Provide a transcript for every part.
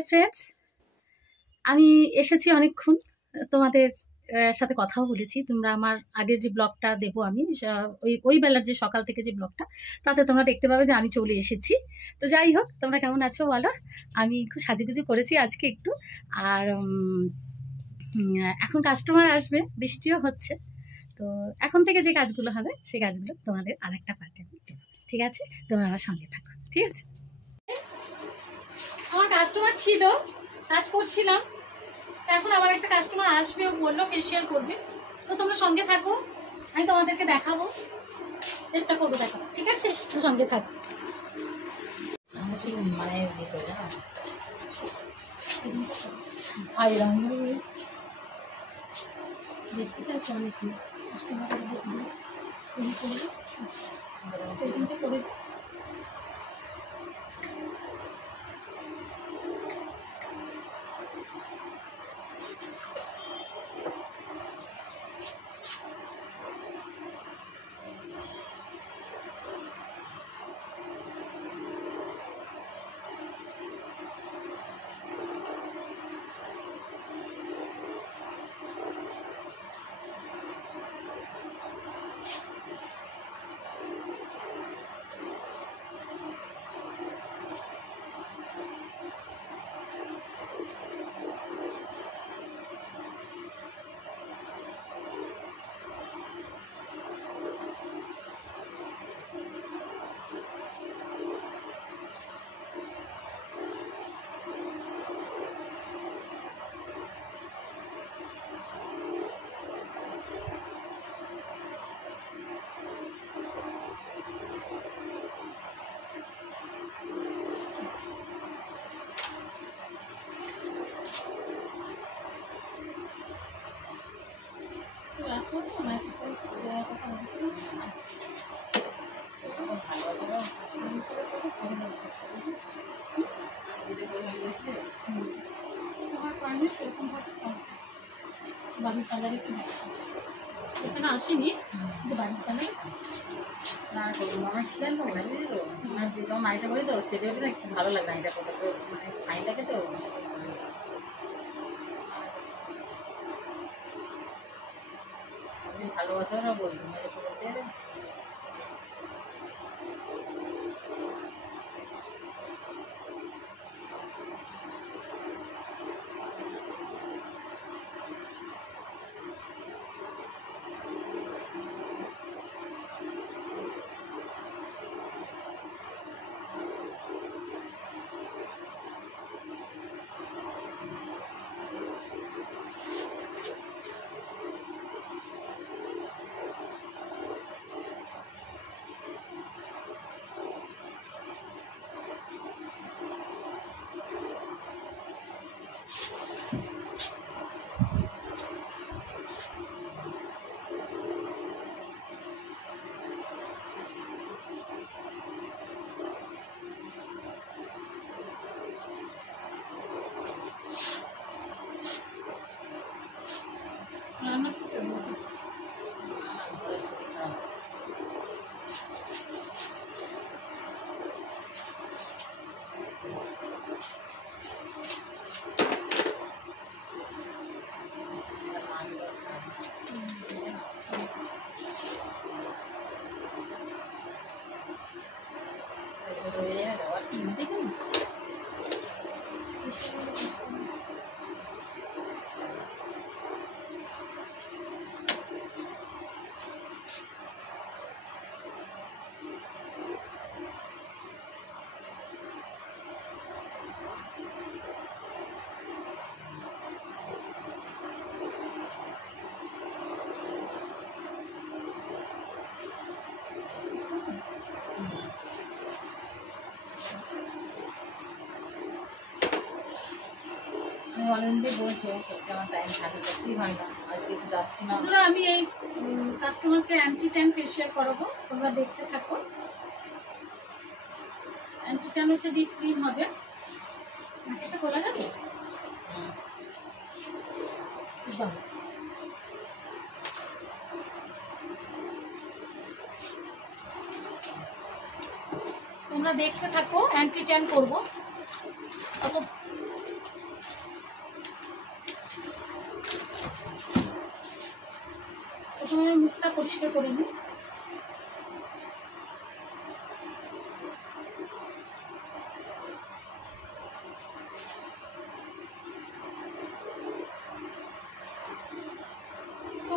Hi friends, আমি এসেছি অনেকক্ষণ, তোমাদের সাথে কথাও বলেছি। তোমরা আমার আগের যে ব্লগটা দেবো আমি ওই বেলার যে সকাল থেকে যে ব্লগটা, তাতে তোমরা দেখতে পাবে যে আমি চলে এসেছি। তো যাই হোক, তোমরা কেমন আছো বলো। আমি খুব সাজুগুজু করেছি আজকে একটু। আর এখন কাস্টমার আসবে, বৃষ্টিও হচ্ছে। তো এখন থেকে যে কাজগুলো হবে সেই কাজগুলো তোমাদের আর একটা পার্টে দেবো, ঠিক আছে? তোমরা আমার সঙ্গে থাকো, ঠিক আছে? আমার কাস্টমার ছিল, কাজ করছিলাম, এখন আবার একটা কাস্টমার আসবে, ও বললো ফেসিয়াল করবে। তো তোমরা সঙ্গে থাকো, আমি তোমাদেরকে দেখাবো, চেষ্টা করবো দেখাবো, ঠিক আছে? সঙ্গে থাকো। মানে দেখতে চাইছো অনেকে কাস্টমার করে বাড়ির কালারে এখানে আসেনি, কিন্তু বাড়ির কালারে না আমার খেয়াল লাগে তো নাইটা বলি তো সেটা ভালো লাগে নাইটা কত মানে ফাইন লাগে তো ভালোবাসা না বলবো আমি এই কাস্টমারকে অ্যান্টি ট্যান ফেসিয়াল করাবো, তোমরা দেখতে থাকো। অ্যান্টি ট্যান হচ্ছে ডিপ ক্লিন হবে, মাথাটা খোলা যাবে। তোমরা দেখতে থাকো, অ্যান্টি ট্যান করবো। পরিষ্কার করে নিই।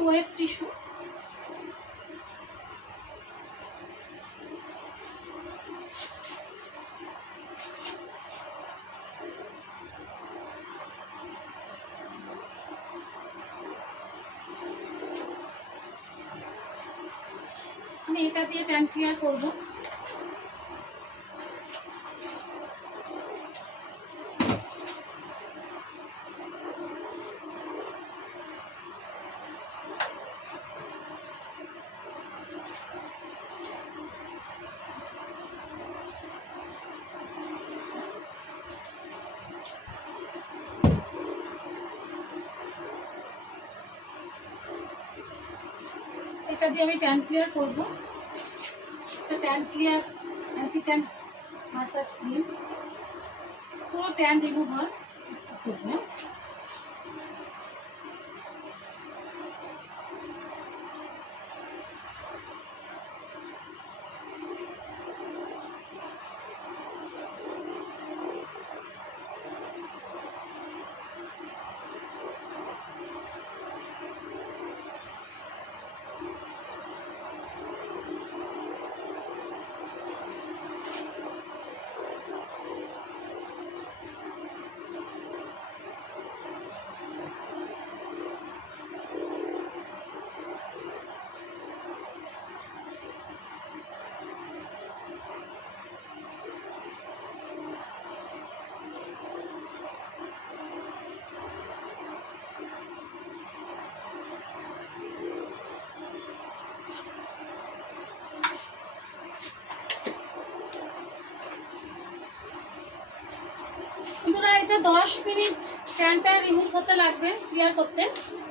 ওয়েট টিস্যু, আমি এটা দিয়ে ট্যান ক্লিয়ার করবো। এটা দিয়ে আমি ট্যান ক্লিয়ার করবো। এটা tan clear anti tan massage cream, পুরো ট্যান রিমুভ হয়। এটা 10 মিনিট ট্যানটা রিমুভ হতে লাগবে, ক্লিয়ার করতে।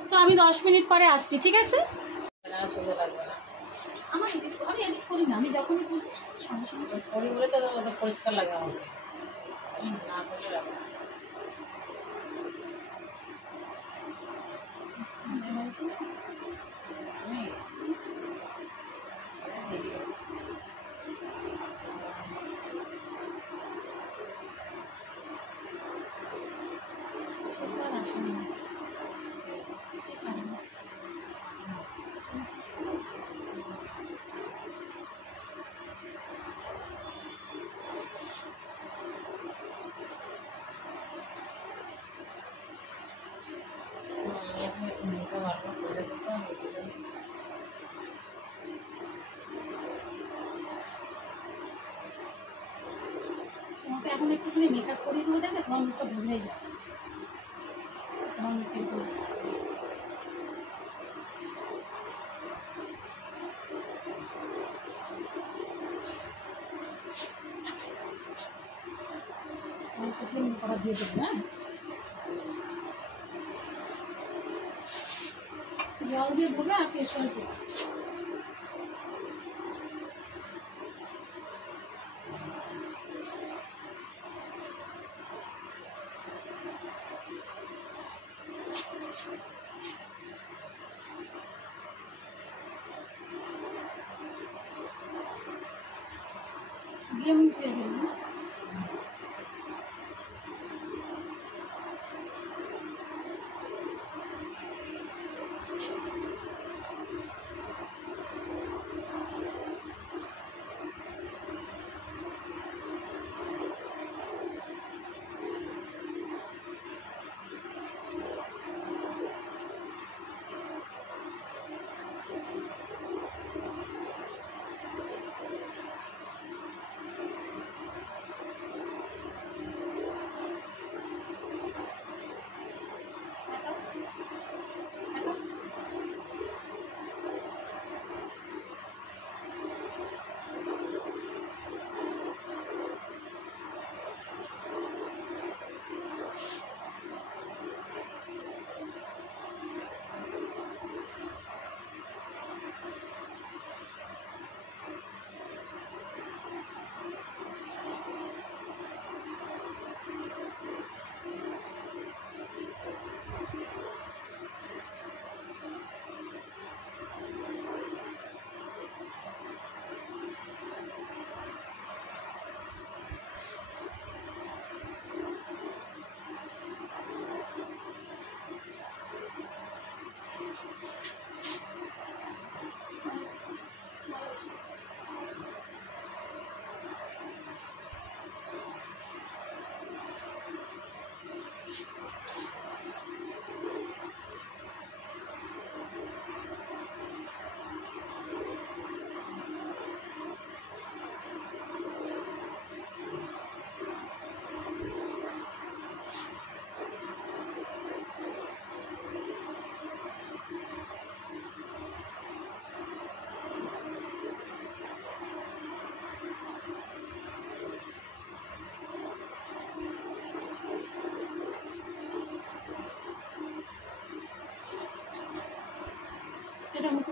তো আমি 10 মিনিট পরে আসছি, ঠিক আছে? আমি এডিট করি না, আমি যখনই করি সঙ্গে সঙ্গে করি বলে তো পরিষ্কার লাগে আমাকে, না করলে এখন একটুখানি মেকআপ করে দেবো, দেখবে তোমার মুখটা বোঝাই যায়। তোমার মুখে করা দিয়ে দেবো। হ্যাঁ, জল দিয়ে দেবে আর ফেসওয়াশ দেবে। দিয়ে আমি দিয়ে দেবো।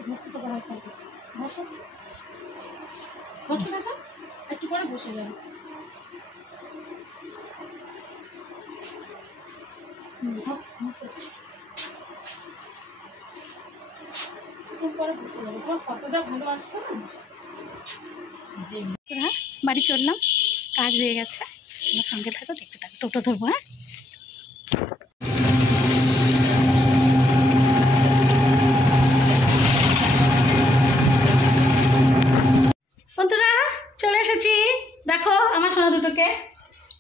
ঘষতে তো হয় থাকে, ঘষো ঘষো দেখো, একটু পরে বসে যাবে। পরে বসে যাবে, তোমার ফটোটা ভালো আসবে না। হ্যাঁ, বাড়ি চললাম, কাজ হয়ে গেছে। আমার সঙ্গে থাকো, দেখতে থাকো, টোটো ধরবো। হ্যাঁ, বন্ধুরা চলে এসেছি, দেখো আমার সোনা দুটোকে।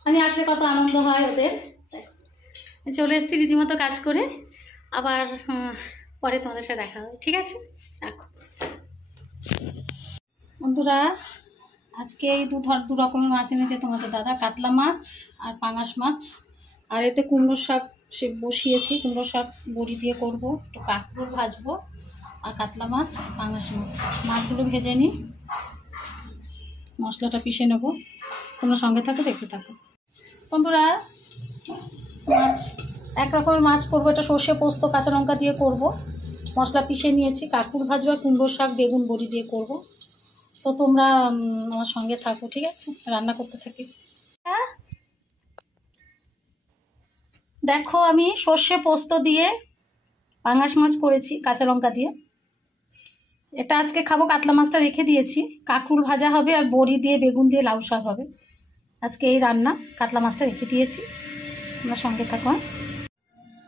আমি আসলে কত আনন্দ হয় ওদের। চলে এসেছি রীতিমতো কাজ করে, আবার পরে তোমাদের সাথে দেখা হবে, ঠিক আছে? দেখো বন্ধুরা, আজকে এই দু রকমের মাছ এনেছে তোমাদের দাদা, কাতলা মাছ আর পাঙাশ মাছ। আর এতে কুমড়ো শাক সে বসিয়েছি, কুমড়ো শাক বড়ি দিয়ে করবো, একটু কাঁকরোল ভাজবো, আর কাতলা মাছ, পাঙাশ মাছ। মাছগুলো ভেজে নিই, মশলাটা পিষে নেবো। তোমরা সঙ্গে থাকো, দেখতে থাকো। বন্ধুরা, মাছ এক রকমের মাছ করবো, এটা সর্ষে পোস্ত কাঁচা লঙ্কা দিয়ে করব। মশলা পিষে নিয়েছি, কাঁকরোল ভাজবো আর কুমড়ো শাক বেগুন বড়ি দিয়ে করব। তো তোমরা আমার সঙ্গে থাকো, ঠিক আছে? রান্না করতে থাকি। হ্যাঁ, দেখো আমি সর্ষে পোস্ত দিয়ে পাঙাশ মাছ করেছি কাঁচা লঙ্কা দিয়ে। এটা আজকে খাবো, কাতলা মাছটা রেখে দিয়েছি। কাঁকরোল ভাজা হবে আর বড়ি দিয়ে বেগুন দিয়ে লাউ শাক হবে। আজকে এই রান্না, কাতলা মাছটা রেখে দিয়েছি, আমার সঙ্গে থাকো।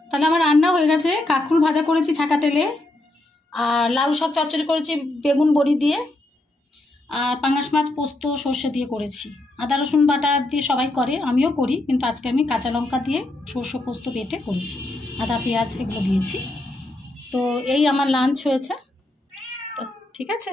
তাহলে আমার রান্না হয়ে গেছে। কাঁকরোল ভাজা করেছি ছাকা তেলে, আর লাউ শাক চচ্চড়ি করেছি বেগুন বড়ি দিয়ে, আর পাঙাশ মাছ পোস্ত সর্ষে দিয়ে করেছি। আদা রসুন বাটা দিয়ে সবাই করে, আমিও করি, কিন্তু আজকে আমি কাঁচা লঙ্কা দিয়ে সর্ষে পোস্ত বেটে করেছি, আদা পেঁয়াজ এগুলো দিয়েছি। তো এই আমার লাঞ্চ হয়েছে, তো ঠিক আছে।